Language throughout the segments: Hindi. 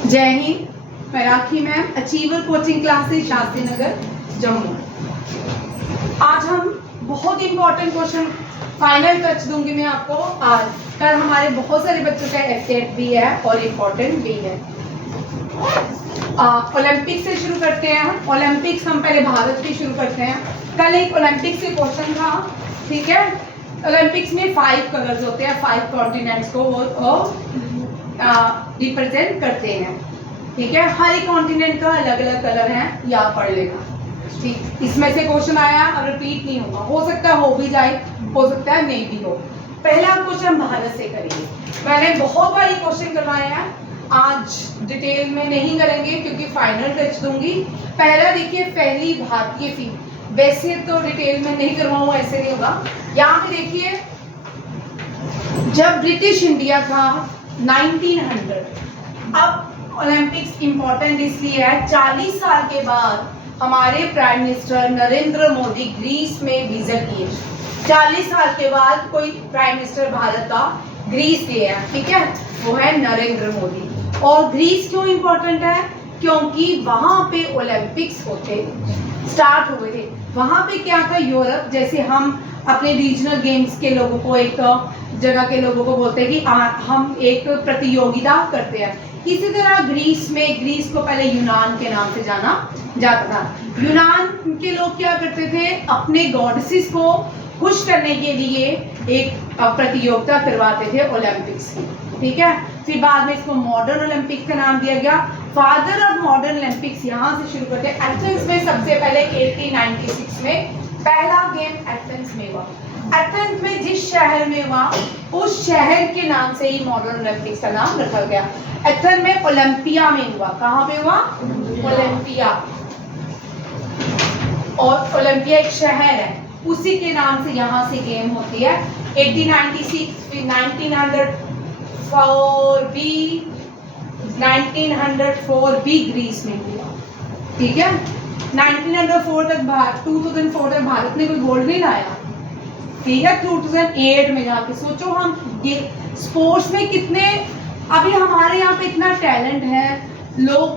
जय हिंद, मैं Rakhi ma'am, achiever coaching classes Shastri Nagar Jammu. आज हम बहुत इंपॉर्टेंट क्वेश्चन फाइनल टच दूंगी मैं आपको। आज कल हमारे बहुत सारे बच्चों का एफटेट भी है और इम्पोर्टेंट भी है। ओलंपिक से शुरू करते हैं हम। ओलंपिक्स हम पहले भारत से शुरू करते हैं। कल एक ओलंपिक से क्वेश्चन था, ठीक है। ओलंपिक्स में 5 कलर्स होते हैं, 5 कॉन्टिनेंट्स को वो रिप्रेजेंट करते हैं, ठीक है। हर एक कॉन्टिनेंट का अलग अलग कलर है, याद पढ़ लेना, ठीक। इसमें से क्वेश्चन आया, अब रिपीट नहीं होगा, हो सकता है हो भी जाए, हो सकता है नहीं भी हो। पहला क्वेश्चन भारत से करेंगे। मैंने बहुत बार ये क्वेश्चन करवाया है, आज डिटेल में नहीं करेंगे क्योंकि फाइनल टच दूंगी। पहला देखिए, पहली भारतीय फिल्म, वैसे तो डिटेल में नहीं करवाऊंगा, ऐसे नहीं होगा। यहाँ पे देखिए, जब ब्रिटिश इंडिया था 1900, अब ओलंपिक्स इंपॉर्टेंट इसलिए है, 40 साल के बाद हमारे prime minister Narendra Modi Greece में विजिट किए। 40 साल के बाद कोई प्राइम मिनिस्टर भारत का ग्रीस गया, ठीक है, वो है नरेंद्र मोदी। और ग्रीस क्यों इंपॉर्टेंट है? क्योंकि वहां पे ओलंपिक्स होते स्टार्ट हुए थे। वहां पे क्या था, यूरोप जैसे हम अपने रीजनल गेम्स के लोगों को, एक जगह के लोगों को बोलते हैं कि हम एक प्रतियोगिता करते हैं, इसी तरह ग्रीस में, ग्रीस को पहले यूनान के नाम से जाना जाता था। यूनान के लोग क्या करते थे, अपने गॉडेसेस को खुश करने के लिए एक प्रतियोगिता करवाते थे ओलंपिक्स की, ठीक है। फिर बाद में इसको मॉडर्न ओलंपिक्स का नाम दिया गया। फादर ऑफ मॉडर्न ओलंपिक्स यहाँ से शुरू करते हैं। एथेंस में सबसे पहले 1896 में पहला गेम एथेंस में हुआ। एथेंस में जिस शहर में हुआ, उस शहर के नाम से ही मॉडर्न ओलंपिक्स का नाम रखा गया। एथेंस में ओलंपिया में हुआ। कहाँ पे हुआ? ओलंपिया। और ओलंपिया एक शहर है, उसी के नाम से यहाँ से गेम होती है। 1896, फिर 1904 भी ग्रीस में हुआ, ठीक है। 1904 तक 2004 तक भारत ने कोई गोल्ड नहीं लाया, ठीक है। 2008 में जाके सोचो, हम ये स्पोर्ट्स में कितने, अभी हमारे यहाँ पे इतना टैलेंट है, लोग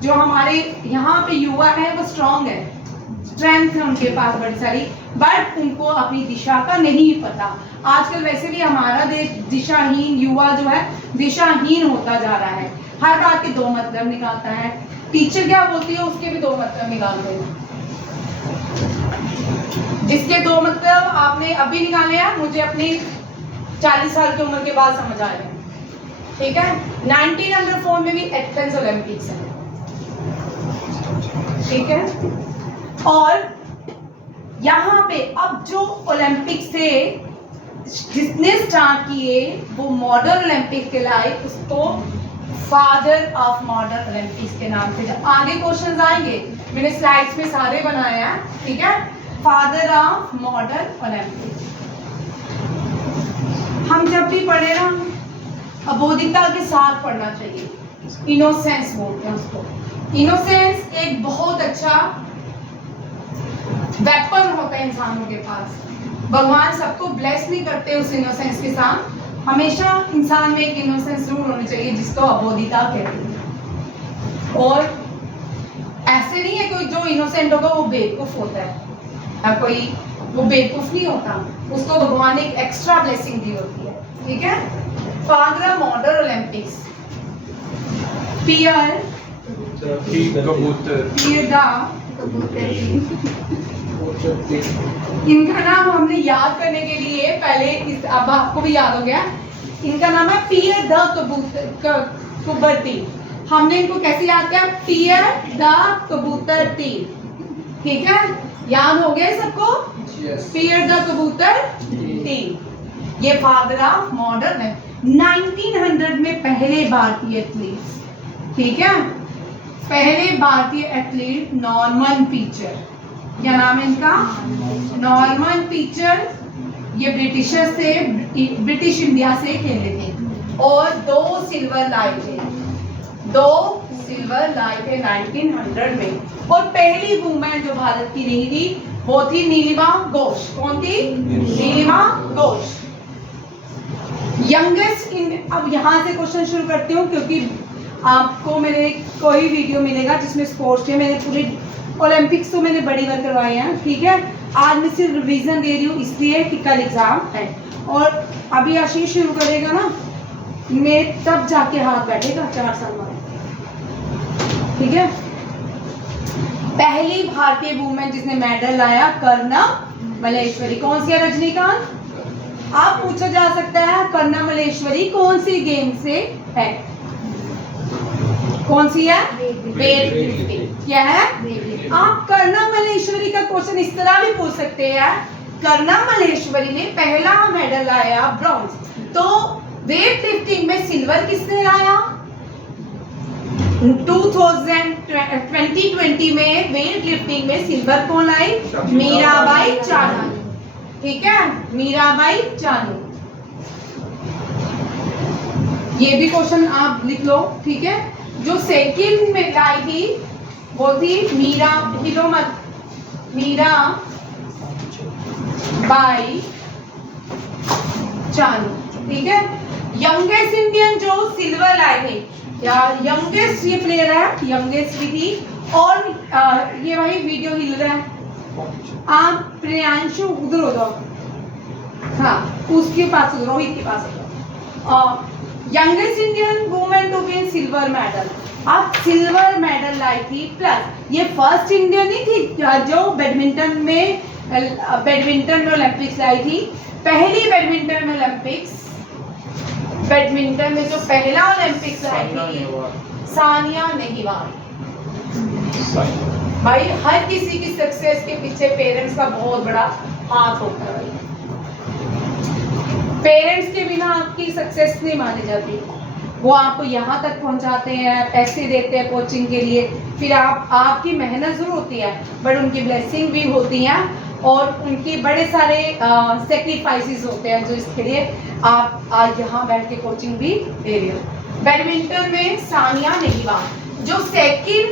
जो हमारे यहाँ पे युवा है वो स्ट्रांग है, स्ट्रेंथ है उनके पास बड़ी सारी, बट उनको अपनी दिशा का नहीं पता। आजकल वैसे भी हमारा देश दिशाहीन, युवा जो है दिशाहीन होता जा रहा है, हर बात के 2 मतलब निकालता है। टीचर क्या बोलती है उसके भी 2 मतलब निकालते हैं। जिसके 2 मतलब आपने अभी निकाले हैं, मुझे अपनी 40 साल की उम्र के बाद समझ आए हैं, ठीक है। 1904 में भी एथेंस ओलंपिक्स है, ठीक है। और यहाँ पे अब जो ओलंपिक्स थे जिसने स्टार्ट किए वो मॉडर्न ओलंपिक कहलाए, उसको फादर ऑफ मॉडर्न ओलंपिक्स के नाम से। आगे क्वेश्चंस आएंगे, मैंने स्लाइड्स में सारे बनाए हैं, ठीक है। फादर ऑफ मॉडर्न ओलंपिक्स हम जब भी पढ़े ना, अबोधिकता के साथ पढ़ना चाहिए। इनोसेंस बोलते हैं उसको। इनोसेंस एक बहुत अच्छा वेपन होता है इंसानों के पास। भगवान सबको ब्लेस नहीं करते उस इनोसेंस के साथ। हमेशा इंसान में एक इनोसेंस जरूर होनी चाहिए, जिसको अबोधिता कहते हैं। और ऐसे नहीं है कोई जो इनोसेंट होगा वो बेवकूफ होता है, या कोई वो बेवकूफ नहीं होता, उसको भगवान ने एक एक्स्ट्रा ब्लेसिंग दी होती है, ठीक है। फादर ऑफ मॉडर्न ओलंपिक्स पियर इनका नाम हमने याद करने के लिए पहले, अब आपको भी याद हो गया, इनका नाम है पियर द कबूतर। हमने इनको कैसे याद किया? पियर द कबूतर, ठीक है। याद हो गया सबको? पियर द कबूतर। ये फादर ऑफ मॉडर्न है। 1900 में पहले भारतीय एथलीट, ठीक है, पहले भारतीय एथलीट नॉर्मन पीचर। क्या नाम है इनका? Norman pitcher. ये ब्रिटिशर से, ब्रिटिश इंडिया से खेले थे और 2 सिल्वर लाए थे, 2 सिल्वर लाए थे 1900 में। और पहली वुमेन जो भारत की रही थी वो थी नीलिमा घोष। कौन थी? नीलिमा घोष। यंगेस्ट इन, अब यहाँ से क्वेश्चन शुरू करती हूँ क्योंकि आपको मेरे कोई वीडियो मिलेगा जिसमें स्पोर्ट्स के मैंने पूरे ओलंपिक्स तो मैंने बड़ी बार करवाए हैं, ठीक है। आज मैं सिर्फ रिवीजन दे रही हूँ इसलिए कि कल एग्जाम है, और अभी आशीष शुरू करेगा ना, मैं तब जाके हाथ बैठेगा 4 साल बाद, ठीक है। पहली भारतीय वुमेन जिसने मेडल लाया कर्णा मल्लेश्वरी, कौन सी है रजनीकांत? आप पूछा जा सकता है कर्णा मल्लेश्वरी कौन सी गेम से है, कौन सी है? Weight lifting. क्या है? आप कर्णा मल्लेश्वरी का क्वेश्चन इस तरह भी पूछ सकते हैं, कर्णा मल्लेश्वरी ने पहला मेडल लाया ब्रॉन्ज, तो वेट लिफ्टिंग में सिल्वर किसने लाया? 2020 में वेट लिफ्टिंग में सिल्वर कौन लाई? मीराबाई चानू, ठीक है, मीराबाई चानू। ये भी क्वेश्चन आप लिख लो, ठीक है। जो सेकंड में लाई थी वो थी मीराबाई चानू, ठीक है। यंगेस्ट इंडियन जो सिल्वर लाए थे, या यंगेस्ट ये प्लेयर है, यंगेस्ट भी थी, और ये भाई वीडियो हिल रहा है, आप प्रियांशु उधर हो जाओ, हाँ उसके पास रोहित के पास हो जाओ। Youngest Indian women to win silver medal, आप सिल्वर मेडल लाई थी, प्लस ये फर्स्ट इंडियन ही थी जो बैडमिंटन में ओलंपिक्स लाई थी। पहली बैडमिंटन में जो पहला ओलंपिक्स लाई थी सानिया नेहवाल। भाई हर किसी की सक्सेस के पीछे पेरेंट्स का बहुत बड़ा हाथ होता है, पेरेंट्स के बिना आपकी सक्सेस नहीं मानी जाती। वो आपको यहाँ तक पहुँचाते हैं, पैसे देते हैं कोचिंग के लिए, फिर आपकी मेहनत जरूर होती है, बट उनकी ब्लेसिंग भी होती है, और उनके बड़े सारे सेक्रीफाइसेस होते हैं जो इसके लिए आप आज यहाँ बैठ के कोचिंग भी दे रहे हो। बैडमिंटन में सानिया नेहवाल जो सेकंड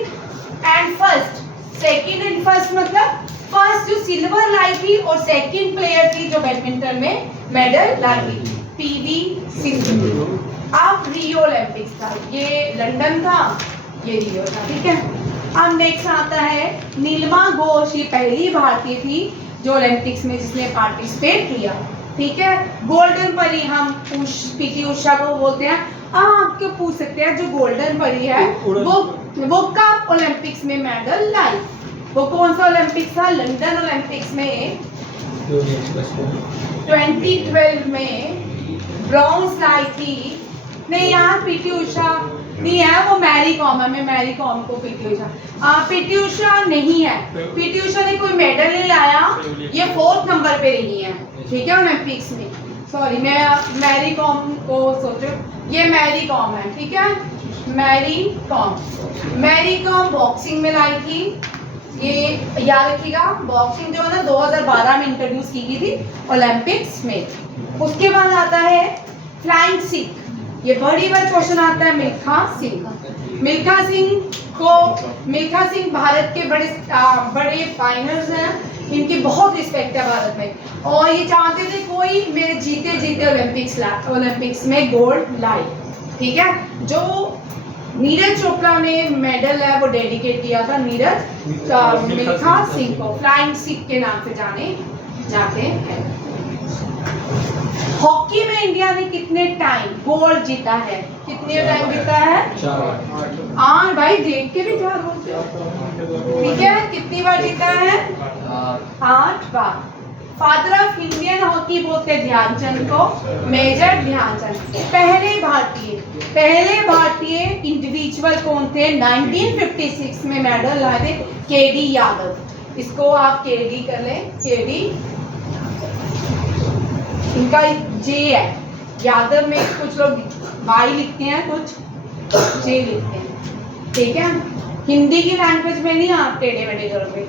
एंड फर्स्ट मतलब फर्स्ट जो सिल्वर लाई थी और सेकंड प्लेयर थी जो बैडमिंटन में मेडल लाई थी, पीवी सिंधु। अब रियो ओलंपिक्स था, ये लंदन था, ये रियो था, ठीक है। अब नेक्स्ट आता है नीलिमा घोष, ये पहली भारतीय थी जो ओलंपिक्स में जिसने पार्टिसिपेट किया, ठीक है। गोल्डन परी हम पीटी उषा को बोलते हैं। आपको पूछ सकते हैं जो गोल्डन परी है वो कब ओलंपिक्स में मेडल लाई? वो कौन सा ओलंपिक्स था? लंदन ओलंपिक्स में 2012 में ब्रॉन्ज लाई थी। नहीं यार, पीटी उषा नहीं है, वो मैरी कॉम है, मैं मैरी कॉम को पीटी उषा पीटी उषा नहीं है। पीटी उषा ने कोई मेडल नहीं लाया, ये 4th नंबर पे रही है, ठीक है, ओलंपिक्स में। सॉरी, मैं मैरी कॉम को सोचो, ये मैरी कॉम है, ठीक है, मैरी कॉम बॉक्सिंग में लाई थी। ये याद रखिएगा, बॉक्सिंग जो है ना 2012 में इंट्रोड्यूस की गई थी ओलंपिक्स में। उसके बाद आता है फ्लाइंग सिख, ये बड़ी बार क्वेश्चन आता है। मिल्खा सिंह भारत के बड़े फाइनर्स हैं, इनकी बहुत रिस्पेक्ट है भारत में, और ये चाहते थे कोई मेरे जीते ओलंपिक्स में गोल्ड लाए, ठीक है। जो नीरज चोपड़ा ने मेडल है वो डेडिकेट किया था मिल्खा सिंह को, फ्लाइंग सिख के नाम से जाने जाते हैं। हॉकी में इंडिया ने कितने टाइम गोल्ड जीता है? कितने टाइम जीता है? 8 भाई, देख के भी 4 बोलते हो, ठीक है। कितनी बार जीता है? 8 बार। फादर ऑफ इंडियन हॉकी बोलते हैं ध्यानचंद को, मेजर ध्यानचंद। पहले भारतीय इंडिविजुअल कौन थे? 1956 में मेडल लाए थे केडी यादव। इसको आप केडी कर लें, केडी, इनका जे है, यादव में कुछ लोग वाई लिखते हैं, कुछ जे लिखते हैं, ठीक है। हिंदी की लैंग्वेज में नहीं आप टेढ़े मेढ़े करोगे,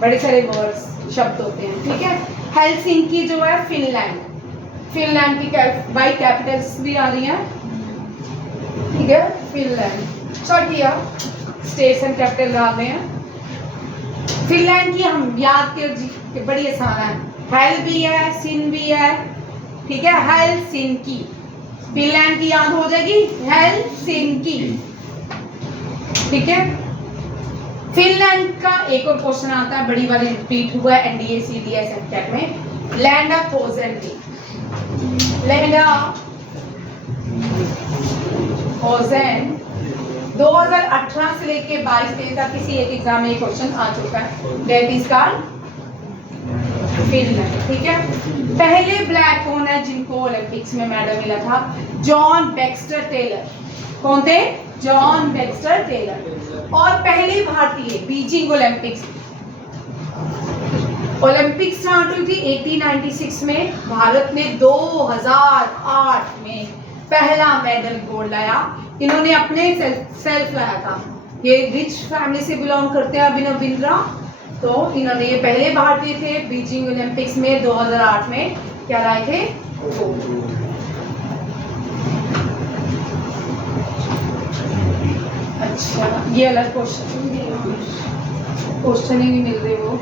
बड़े सारे वर्ड्स शब्द होते हैं, ठीक है। हेलसिंकी जो है फिनलैंड की बाई कैपिटल्स भी आ रही हैं, ठीक है। फिनलैंड छोटिया स्टेट्स एंड कैपिटल डाल रहे हैं। फिनलैंड की हम याद के बड़ी आसान है, हेल भी है, सिन भी है, ठीक है। हेलसिंकी, फिनलैंड की याद हो जाएगी हेलसिंकी, ठीक है। फिनलैंड का एक और क्वेश्चन आता है, बड़ी वाली रिपीट हुआ है एनडीए सीडीएस एमटेक में। लैंड ऑफ पोजेंटी, लैंड ऑफ पोजेंट 2018 से लेके 22-23 तक किसी एक एग्जाम में क्वेश्चन आ चुका है। That is called Finland. ठीक है। पहले ब्लैक कौन है जिनको ओलंपिक्स में मेडल मिला था? John Baxter Taylor. कौन थे? John Baxter Taylor. और पहली भारतीय बीजिंग ओलंपिक्स, ओलंपिक स्टार्ट हुई थी 1896 में। भारत ने 2008 में पहला मेडल गोल्ड लाया। इन्होंने अपने सेल्फ लाया था। ये रिच फैमिली से बिलोंग करते हैं अभिनव बिंद्रा। तो इन्होंने, ये पहले भारतीय थे बीजिंग ओलंपिक्स में 2008 में क्या लाए थे? गोल्ड। अच्छा, ये अलग क्वेश्चन ही नहीं मिल रहे वो।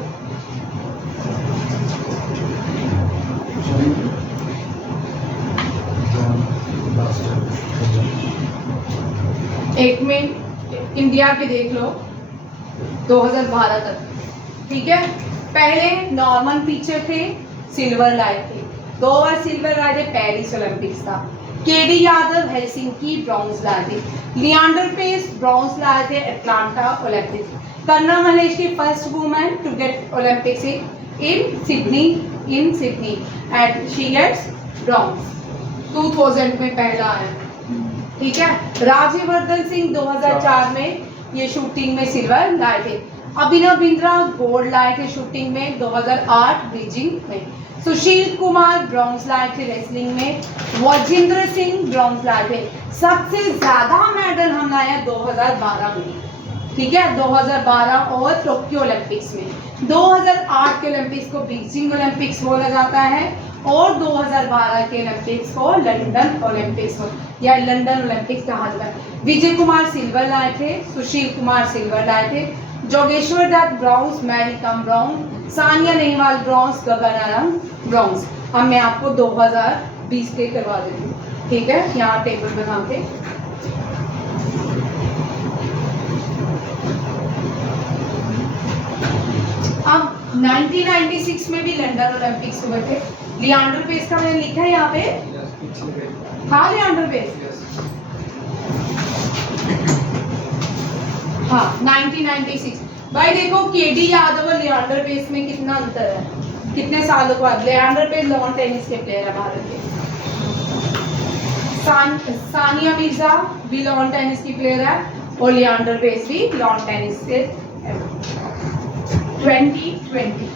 एक मिनट, इंडिया के देख लो 2012 तक। ठीक है। पहले नॉर्मन पिचर थे, सिल्वर लाए थे, 2 बार सिल्वर लाए थे, पेरिस ओलंपिक्स था। केडी यादव हेलसिंकी ब्रॉन्ज लाए थे। लियांडर पेस ब्रॉन्ज लाए थे अटलांटा ओलंपिक्स। कर्ना मलेश की first women to get Olympics in Sydney and she gets bronze 2000 में पहला है। ठीक है। राज्यवर्धन सिंह 2004 में ये शूटिंग में सिल्वर लाए थे। अभिनव बिंद्रा गोल्ड लाए थे शूटिंग में 2008 बीजिंग में। सुशील कुमार ब्रॉन्ज लाए थे रेसलिंग में। वजिंद्र सिंह ब्रॉन्ज लाए थे। सबसे ज्यादा मेडल हम लाए हैं 2012 में। ठीक है। 2012 और टोक्यो ओलंपिक्स में। 2008 के ओलंपिक्स को बीजिंग ओलंपिक्स बोला जाता है और 2012 के ओलंपिक्स को लंदन ओलंपिक्स या लंदन ओलंपिक्स कहा जाता है। विजय कुमार सिल्वर लाए थे, सुशील कुमार सिल्वर लाए थे, Jogeshwar Dutt bronze, Mary Kom bronze, Sania Nehwal bronze, Gagan आराम ब्रॉन्ज। अब मैं आपको 2020 के करवा देती हूँ। ठीक है। यहाँ टेबल बना के अब 1996 में भी लंदन ओलंपिक्स हुए थे। लियांडर पेस का मैंने लिखा है यहाँ पे। हाँ, लियांडर पेस। हाँ, 1996। भाई देखो, केडी यादव और लियांडर पेस में कितना अंतर है, कितने सालों बाद। लियांडर पेस लॉन टेनिस के प्लेयर है भारत के। सानिया मिर्जा भी लॉन टेनिस की प्लेयर है और लियांडर पेस भी लॉन टेनिस से। 2020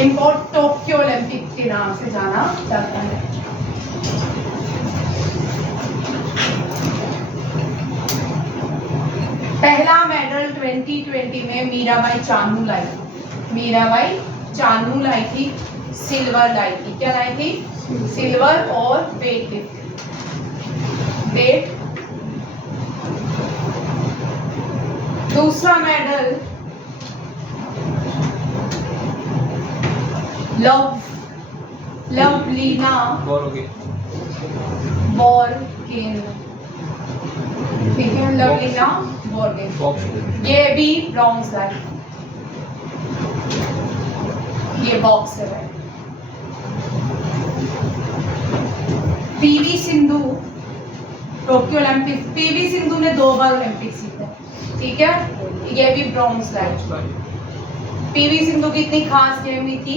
इनको टोक्यो ओलंपिक के नाम से जाना जाता है। पहला मेडल 2020 में मीराबाई चानू लाई थी। मीराबाई चानू लाई थी, सिल्वर लाई थी। क्या लाई थी? सिल्वर और वेट लिफ्ट। दूसरा मेडल लवलीना बोरगोहेन। ठीक है। लवलीना बोरगोहेन, ये भी ब्रॉन्ज लाई। ये बॉक्सर है। PV Sindhu Tokyo Olympics, PV Sindhu ने 2 बार ओलंपिक्स जीता। ठीक है। ये भी ब्रॉन्ज लाई। पीवी सिंधु की इतनी खास गेम नहीं थी,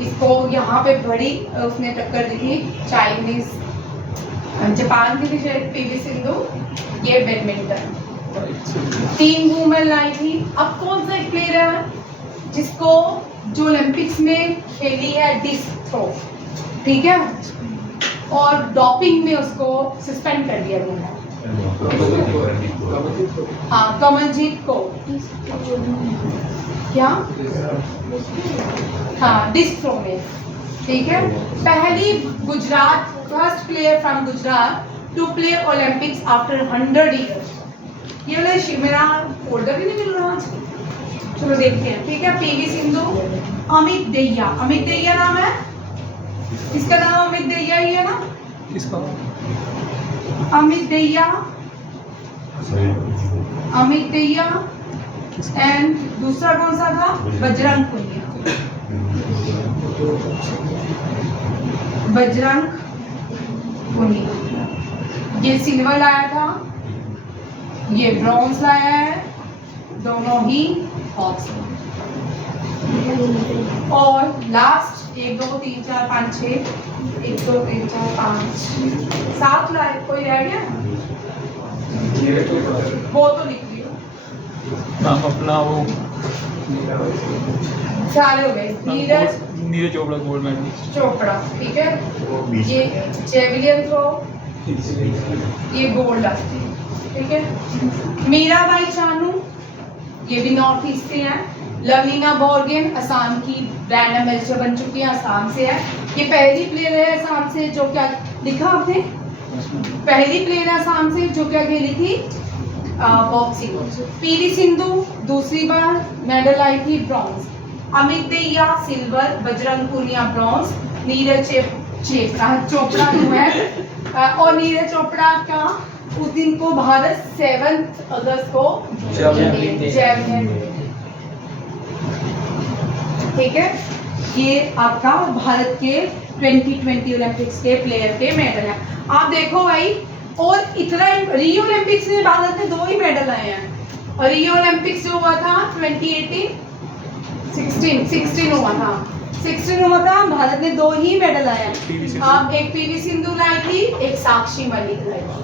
इसको यहाँ पे बड़ी उसने टक्कर दी थी चाइनीज, जापान की थी शायद पीवी सिंधु। ये बैडमिंटन 3 वुमेन लाई थी। अब कौन सा एक प्लेयर है जिसको जो ओलंपिक्स में खेली है डिस्क थ्रो, ठीक है, और डॉपिंग में उसको सस्पेंड कर दिया गया है। हाँ, कमलजीत को क्या, हाँ, डिस्क थ्रो में। ठीक है। पहली Gujarat, first player from Gujarat to play Olympics after 100 years. ये वाला मेरा फोल्डर भी नहीं मिल रहा आज। चलो देखते हैं। ठीक है। पीवी सिंधु, अमित दहिया। अमित दहिया नाम है इसका, नाम अमित दहिया ही है ना। किसका? अमित दहिया अमित दहिया एंड दूसरा कौन सा था? बजरंग पुनिया। बजरंग पुनिया ये सिल्वर लाया था, ये ब्रॉन्ज लाया है, दोनों ही हॉक्स। और लास्ट 1 2 3 4 5 6 1 2 3 4 5 7 लाए। कोई रह गया? वो तो लिख लियो। नाम अपना वो सारे हो गए। Neeraj Chopra gold medalist. चोपड़ा, ठीक है। ये जेवलिन थ्रो, ये गोल्ड आती है, ठीक है। मीराबाई चानू, ये भी नॉर्थ ईस्ट से है। लवलीना बोर्गेन असम की ब्रांड एम्बेसडर बन चुकी है, असम से है। ये पहली प्लेयर है असम से जो क्या लिखा आपने? पहली प्लेयर है असम से जो क्या खेली थी बॉक्सिंग। पीवी सिंधु दूसरी बार मेडल आई थी, bronze. Amit Dahiya silver, Bajrang Punia bronze, Neeraj Chopra जो है और नीरज चोपड़ा का उस दिन को भारत 7 अगस्त को जैवलिन, ठीक है। ये आपका भारत के 2020 ओलंपिक्स के प्लेयर के मेडल है। आप देखो भाई, और इतना रियो ओलंपिक्स में भारत ने 2 ही मेडल आए हैं। और रियो ओलंपिक्स जो हुआ था 2018 16 हुआ था, 16 हुआ था, भारत ने 2 ही मेडल आए हैं। आप एक पीवी सिंधु लाई थी, एक साक्षी मलिक लाई थी।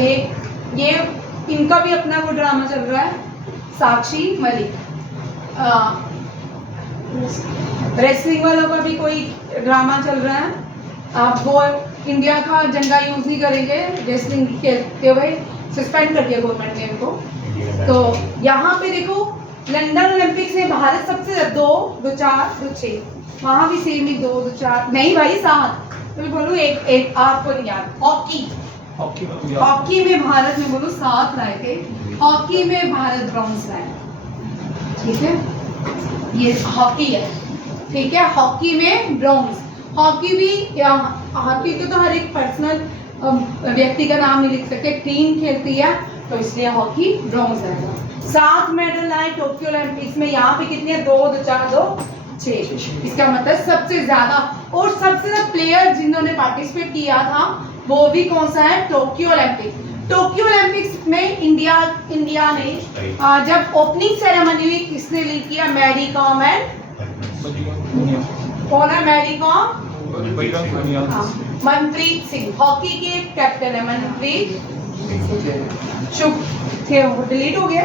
एक ये इनका भी अपना वो ड्रामा चल रहा है, साक्षी मलिक। रेसलिंग वालों का भी कोई ड्रामा चल रहा है। आप वो इंडिया का झंडा यूज नहीं करेंगे रेसलिंग खेलते हुए, सस्पेंड कर दिया गवर्नमेंट ने इनको। तो यहाँ पे देखो लंदन ओलंपिक्स में भारत सबसे 2 2 4 2 6, वहाँ भी सेम ही 2 2 4 नहीं भाई 7, तो बोलूँ एक आपको नहीं याद। हॉकी में भारत में बोलूँ 7 लाए थे, हॉकी में भारत ब्रॉन्ज लाए, ठीक है। ये हॉकी है, ठीक है, हॉकी में ब्रॉन्ज। हॉकी भी हॉकी को तो हर एक पर्सनल व्यक्ति का नाम नहीं लिख सकते, टीम खेलती है, तो इसलिए हॉकी ब्रॉन्ज है। 7 मेडल आए टोक्यो ओलंपिक्स में। यहाँ पे कितने? 2 2 4 2 6। इसका मतलब सबसे ज्यादा और सबसे ज्यादा प्लेयर जिन्होंने पार्टिसिपेट किया था वो भी कौन सा है? Tokyo Olympics. टोक्यो ओलंपिक्स में इंडिया ने जब ओपनिंग सेरेमनी हुई किसने लीड किया? मैरी कॉम एंड कौन है? मैरी कॉम, मनप्रीत सिंह। हॉकी के कैप्टन है मनप्रीत, चुप थे वो डिलीट हो गया,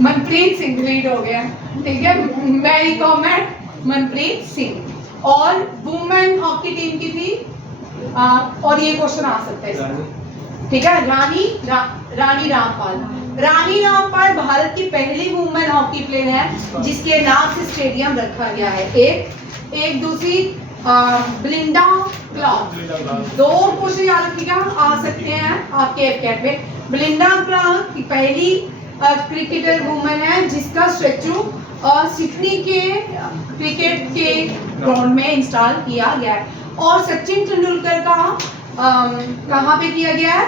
मनप्रीत सिंह डिलीट हो गया, ठीक है। मैरी कॉम एंड मनप्रीत सिंह। और वुमेन हॉकी टीम की थी और ये क्वेश्चन आ सकता है, ठीक है, रानी रामपाल। रानी रामपाल भारत की पहली वुमेन हॉकी प्लेयर है जिसके नाम से स्टेडियम रखा गया है। एक दूसरी ब्लिंडा क्लॉक। 2 क्वेश्चन याद रखिएगा, आ सकते हैं आपके कैट में। ब्लिंडा क्लॉक की पहली क्रिकेटर वुमेन है जिसका स्टैचू सिडनी के क्रिकेट के ग्राउंड में इंस्टॉल किया गया है। और सचिन तेंदुलकर का कहाँ पे किया गया है?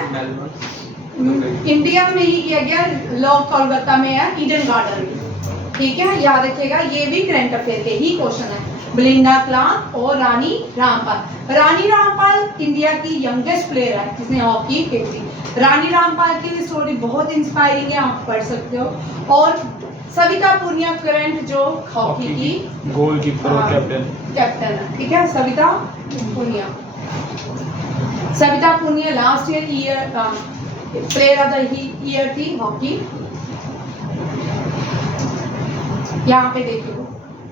इंडिया में ही किया गया, लॉ कोलकाता में है, ईडन गार्डन, ठीक है, याद रखिएगा। ये भी करंट अफेयर के ही क्वेश्चन है। ब्लिंडा क्लार्क और रानी रामपाल। रानी रामपाल इंडिया की यंगेस्ट प्लेयर है जिसने हॉकी खेली। रानी रामपाल की स्टोरी बहुत इंस्पायरिंग है, आप पढ़ सकते हो। और सविता पुनिया करंट जो हॉकी की गोलकीपर और कैप्टन है, ठीक है, Savita Punia. Savita Punia last year player of the year थी हॉकी। यहाँ पे देखिए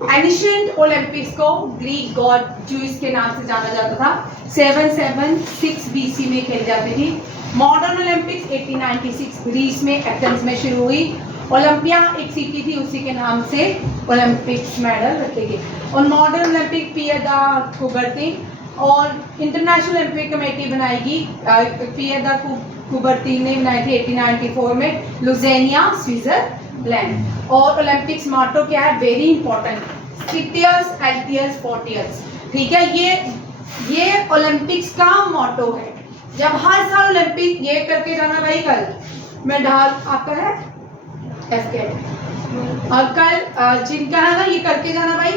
एंशिएंट ओलंपिक्स को ग्रीक गॉड ज्यूस के नाम से जाना जाता था। 776 BC में खेली जाती थी। मॉडर्न ओलंपिक्स 1896 ग्रीस में एथेंस में शुरू हुई। ओलंपिया एक सिटी थी, उसी के नाम से ओलंपिक्स मेडल रखे गए। और modern Olympic peer the Coubertin और इंटरनेशनल ओलंपिक कमेटी बनाएगी पियर द कुबर्तीन ने बनाई थी 1894 में लुज़ेनिया स्विट्जरलैंड। और ओलंपिक्स मॉटो क्या है? वेरी इंपॉर्टेंट, सिटियर्स एल्टियर्स फोर्टियर्स, ठीक है, ये ओलंपिक्स का मॉटो है। जब हर साल ओलंपिक ये करके जाना भाई, कल मैं ढाल आपका है एफकेट, और कल जिनका है ना ये करके जाना भाई।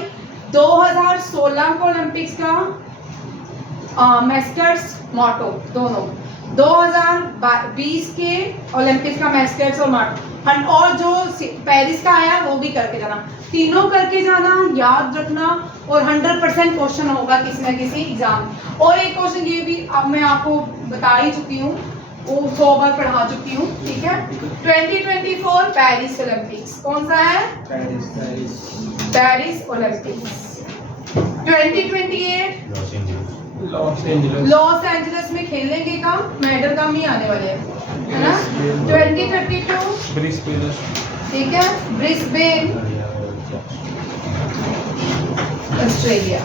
2016 को ओलंपिक्स का मेस्टर्स मोटो दोनों, 2020 के ओलंपिक्स का मेस्टर्स और मोटो, और जो पेरिस का आया वो भी करके जाना, तीनों करके जाना, याद रखना। और 100% क्वेश्चन होगा किसी न किसी एग्जाम। और एक क्वेश्चन ये भी अब मैं आपको बता ही चुकी हूँ, वो 100 बार पढ़ा चुकी हूँ, ठीक है। 2024 पेरिस ओलंपिक्स कौन सा है? Paris Olympics. 2028 लॉस एंजलिस में खेलेंगे कम, मेडल कम ही आने वाले हैं, है ना। 2032 ब्रिस्बेन, ठीक है, ब्रिस्बेन ऑस्ट्रेलिया।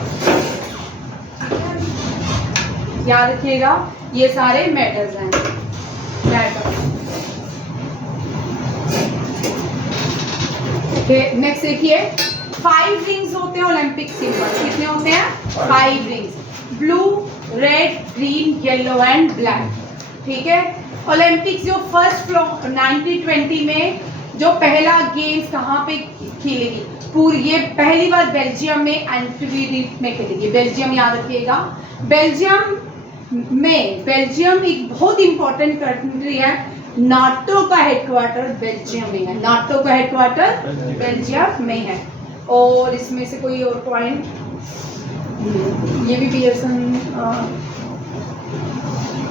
याद रखिएगा ये सारे मेडल्स हैं, नेक्स्ट देखिए 5 रिंग्स होते हैं ओलंपिक सिंबल। कितने होते हैं? 5 rings, blue, red, green, yellow and black, ठीक है। ओलंपिक्स जो फर्स्ट 1920 में जो पहला गेम्स कहाँ पे खेलेगी पूरी, ये पहली बार बेल्जियम में एंटीवीड में खेलेगी। बेल्जियम याद रखिएगा, बेल्जियम एक बहुत इंपॉर्टेंट कंट्री है, नाटो का हेडक्वार्टर बेल्जियम में है, नाटो का हेडक्वार्टर बेल्जियम में है। और इसमें से कोई और पॉइंट, ये भी पियर्सन,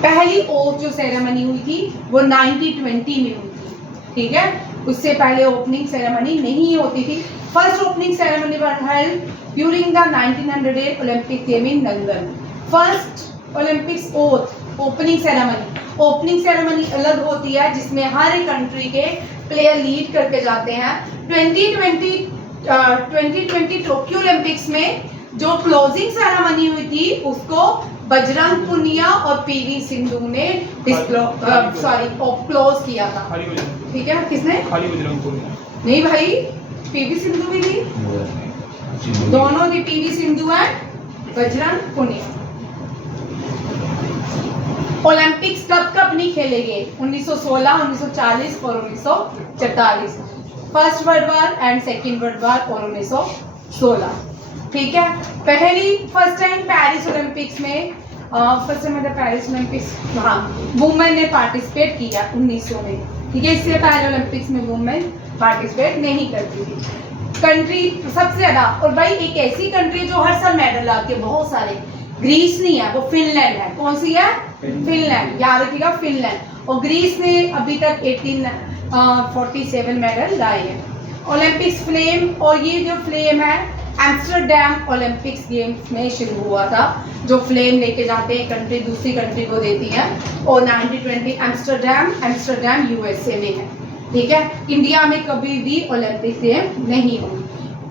पहली ओथ जो सेरेमनी हुई थी वो 1920 में हुई थी, ठीक है। उससे पहले ओपनिंग सेरेमनी नहीं होती थी। First opening ceremony were held during the 1908 Olympic game in London. First Olympics oath opening ceremony अलग होती है, जिसमें हर एक कंट्री के प्लेयर लीड करके जाते हैं। 2020 टोक्यो ओलंपिक्स में जो क्लोजिंग सेरेमनी हुई थी उसको बजरंग पुनिया और पीवी सिंधु ने क्लोज किया था, ठीक है। किसने? खाली बजरंग पुनिया नहीं भाई, पीवी सिंधु भी थी, दोनों थी, PV Sindhu and Bajrang Punia. Olympics कब नहीं खेले गए? 1916, 1940 और 1944। First world war and second world war और 1916, ठीक है। फर्स्ट टाइम पेरिस ओलंपिक्स में पेरिस ओलंपिक्स, हाँ, वुमेन ने पार्टिसिपेट किया 1900 में, ठीक है। इससे पहले ओलंपिक्स में वुमेन पार्टिसिपेट नहीं करती थी। कंट्री सबसे ज्यादा, और भाई एक ऐसी कंट्री जो हर साल मेडल लाती है बहुत सारे, ग्रीस नहीं है, वो फिनलैंड है। कौन सी है? फिनलैंड, याद रखिएगा फिनलैंड। और ग्रीस ने अभी तक 47 मेडल लाए हैं। ओलंपिक्स फ्लेम, और ये जो फ्लेम है एम्स्टर्डम ओलंपिक्स गेम्स में शुरू हुआ था, जो फ्लेम लेके जाते हैं कंट्री दूसरी कंट्री को देती है। और 1920 एम्स्टर्डम यूएसए में है, ठीक है। इंडिया में कभी भी ओलंपिक गेम नहीं हुई।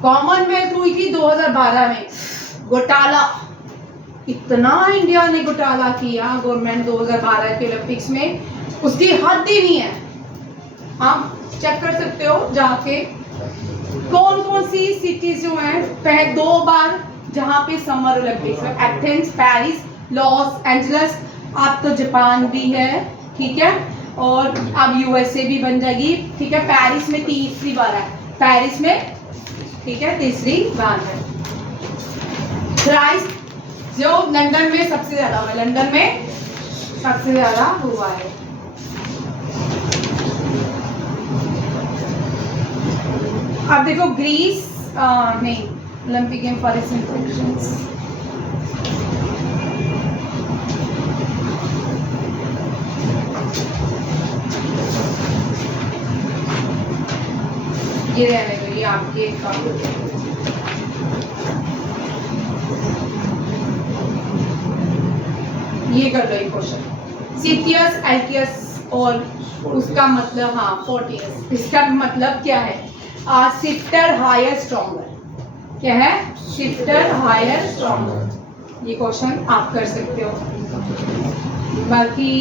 कॉमनवेल्थ हुई थी 2012 में, घोटाला, इतना इंडिया ने घोटाला किया गवर्नमेंट 2012 के ओलंपिक्स में, उसकी हद ही नहीं है। आप चेक कर सकते हो जाके कौन कौन सी सिटीज जो हैं, पहले 2 बार जहाँ पे समर ओलंपिक्स में, एथेंस, पेरिस, लॉस एंजलिस, अब तो जापान भी है, ठीक है। और अब यूएसए भी बन जाएगी, ठीक है। पेरिस में तीसरी बार है, पेरिस में, ठीक है, तीसरी बार है। थ्राइस जो लंदन में सबसे ज्यादा हुआ, लंदन में सबसे ज्यादा हुआ है। अब देखो ग्रीस नहीं, ओलंपिक गेम फॉर इंफेक्शंस, ये रहने दो, ये आपके ये कर लो क्वेश्चन। सिटियस, एल्कियस और उसका मतलब, हाँ, फोर्टियस, इसका मतलब क्या है? शिफ्टर हायर स्ट्रॉन्गर, क्या है? Swifter higher stronger. ये क्वेश्चन आप कर सकते हो, बाकी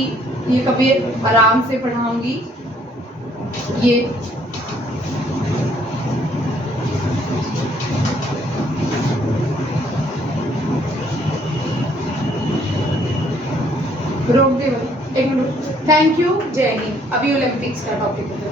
ये कभी आराम से पढ़ाऊंगी। ये रोक दे भाई, एक मिनट। थैंक यू, जय हिंद। अभी ओलंपिक्स का टॉपिक है।